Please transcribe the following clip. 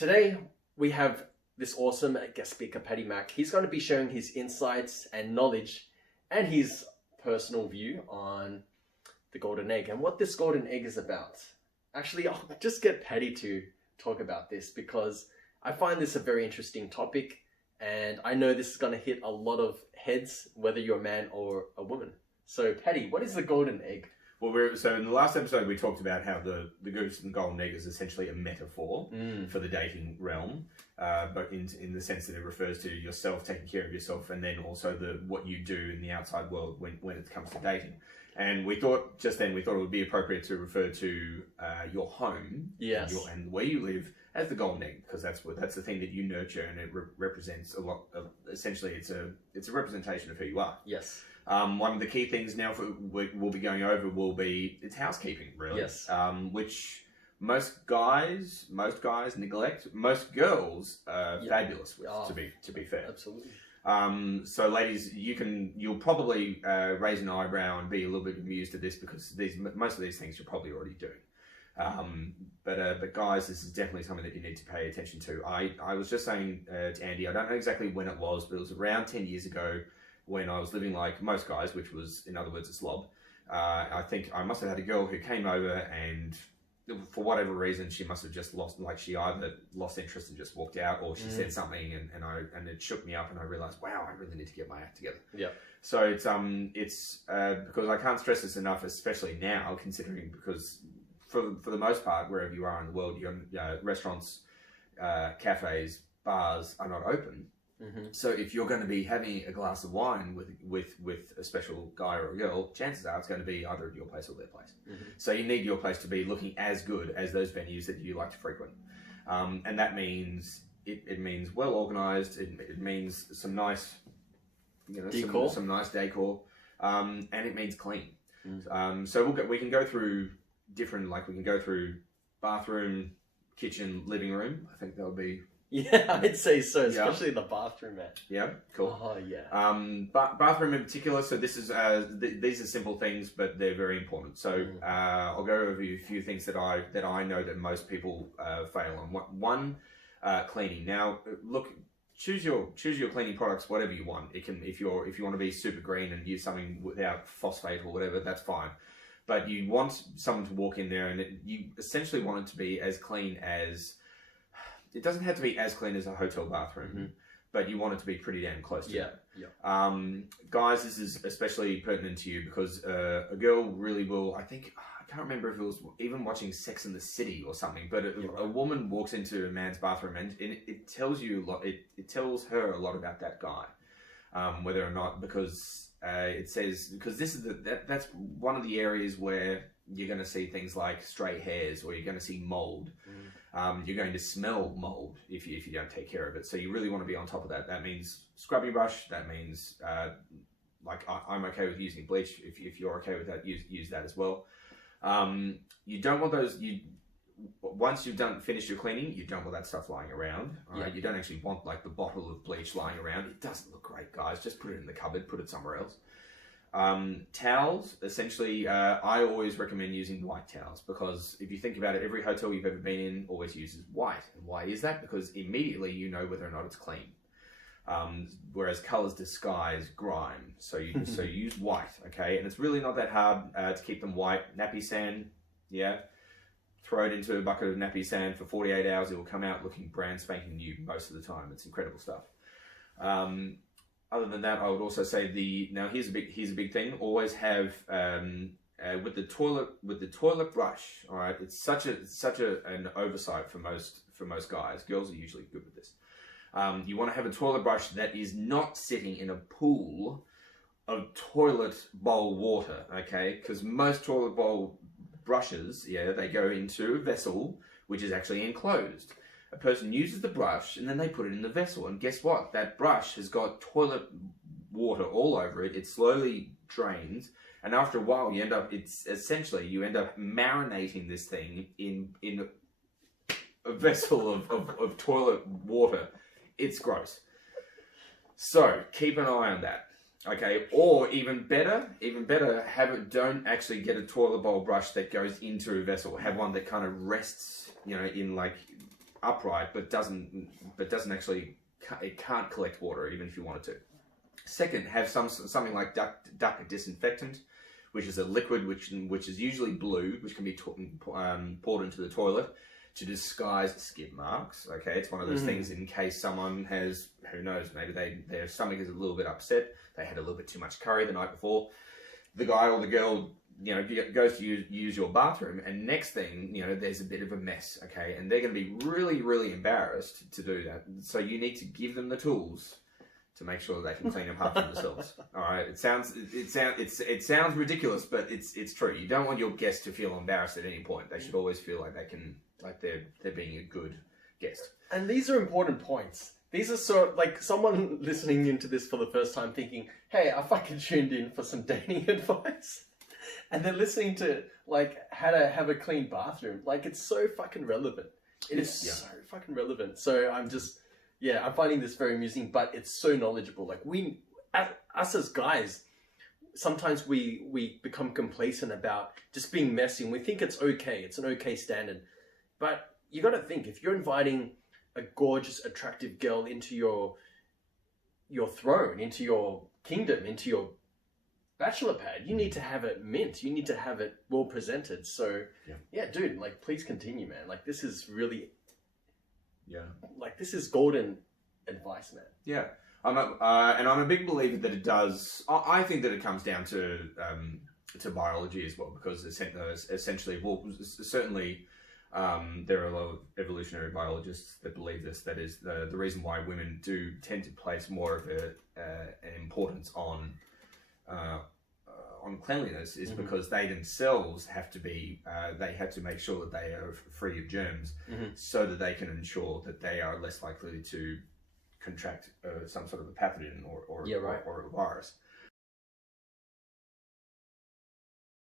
Today we have this awesome guest speaker, Paddy Mack. He's going to be sharing his insights and knowledge and his personal view on the golden egg and what this golden egg is about. Actually, I'll just get Paddy to talk about this because I find this a very interesting topic and I know this is going to hit a lot of heads, whether you're a man or a woman. So Paddy, what is the golden egg? Well, so in the last episode, we talked about how the goose and golden egg is essentially a metaphor for the dating realm, but in the sense that it refers to yourself, taking care of yourself, and then also what you do in the outside world when it comes to dating. And we thought it would be appropriate to refer to your home, yes, and where you live as the golden egg, because that's the thing that you nurture, and it represents a lot of, essentially it's a representation of who you are. Yes. One of the key things now we'll be going over will be it's housekeeping, really. Yes. Which most guys neglect. Most girls are fabulous with, to be fair. Absolutely. So ladies, you'll probably raise an eyebrow and be a little bit amused at this because most of these things you're probably already doing. But guys, this is definitely something that you need to pay attention to. I was just saying to Andy, I don't know exactly when it was, but it was around 10 years ago when I was living like most guys, which was, in other words, a slob. I think I must have had a girl who came over and for whatever reason, she must have just she either lost interest and just walked out, or she said something and it shook me up and I realized, wow, I really need to get my act together. Yeah. So it's because I can't stress this enough, especially now, considering because for the most part, wherever you are in the world, restaurants, cafes, bars are not open. Mm-hmm. So if you're going to be having a glass of wine with a special guy or a girl, chances are it's going to be either at your place or their place. Mm-hmm. So you need your place to be looking as good as those venues that you like to frequent. And that means it means well organized. It means some nice, decor. Some nice decor, and it means clean. Mm-hmm. So we can go through different, we can go through bathroom, kitchen, living room. I think that would be. Yeah, I'd say so, especially the bathroom, man. Yeah, cool. Oh, yeah. Bathroom in particular, so this is these are simple things, but they're very important. So I'll go over a few things that I know that most people fail on. One, cleaning. Now, look, choose your cleaning products, whatever you want. It can if you want to be super green and use something without phosphate or whatever, that's fine. But you want someone to walk in there, and you essentially want it to be as clean as. It doesn't have to be as clean as a hotel bathroom, but you want it to be pretty damn close to it. Yeah. Guys, this is especially pertinent to you because a girl really will, I can't remember if it was even watching Sex and the City or something, but a woman walks into a man's bathroom and it tells you a lot, it tells her a lot about that guy. Whether or not, because it says, because this is that's one of the areas where you're going to see things like stray hairs, or you're going to see mold. You're going to smell mold if you don't take care of it. So you really want to be on top of that. That means scrubbing brush. That means I'm okay with using bleach. If you're okay with that, use that as well. You don't want those. Once you've finished your cleaning, you don't want that stuff lying around. Right? You don't actually want the bottle of bleach lying around. It doesn't look great, guys. Just put it in the cupboard. Put it somewhere else. Towels, essentially, I always recommend using white towels because if you think about it, every hotel you've ever been in always uses white. And why is that? Because immediately you know whether or not it's clean. Whereas colors disguise grime. So you use white, okay? And it's really not that hard to keep them white. Nappy sand, throw it into a bucket of nappy sand for 48 hours. It will come out looking brand spanking new most of the time. It's incredible stuff. Other than that, I would also say here's a big thing. Always have with the toilet brush. All right, it's such an oversight for most guys. Girls are usually good with this. You want to have a toilet brush that is not sitting in a pool of toilet bowl water. Okay, because most toilet bowl brushes, they go into a vessel which is actually enclosed. A person uses the brush and then they put it in the vessel, and guess what? That brush has got toilet water all over it. It slowly drains, and after a while you end up marinating this thing in a vessel of toilet water. It's gross. So keep an eye on that. Okay, or even better, don't actually get a toilet bowl brush that goes into a vessel. Have one that kind of rests, in upright, but doesn't actually, it can't collect water even if you wanted to. Second, have something like duct disinfectant, which is a liquid which is usually blue, which can be poured into the toilet to disguise skid marks. Okay, it's one of those things in case someone has, who knows, maybe their stomach is a little bit upset, they had a little bit too much curry the night before, the guy or the girl, you know, goes to use your bathroom, and next thing, you know, there's a bit of a mess, okay, and they're going to be really, really embarrassed to do that. So you need to give them the tools to make sure that they can clean up after themselves. All right, it sounds ridiculous, but it's true. You don't want your guests to feel embarrassed at any point. They should always feel like they're being a good guest. And these are important points. These are sort of like someone listening into this for the first time thinking, hey, I fucking tuned in for some dating advice. And they're listening to like how to have a clean bathroom. Like, it's so fucking relevant. It is so fucking relevant. So I'm finding this very amusing, but it's so knowledgeable. Like us as guys, sometimes we become complacent about just being messy, and we think it's okay. It's an okay standard. But you got to think, if you're inviting a gorgeous, attractive girl into your throne, into your kingdom, into your bachelor pad, you need to have it mint. You need to have it well presented. So yeah, dude, like, please continue, man. Like, this is really, like, this is golden advice, man. Yeah. And I'm a big believer that it does. I think that it comes down to biology as well, because essentially, well, certainly, there are a lot of evolutionary biologists that believe this. That is the reason why women do tend to place more of an importance on cleanliness is because they themselves have to be, they have to make sure that they are free of germs, so that they can ensure that they are less likely to contract some sort of a pathogen or a virus.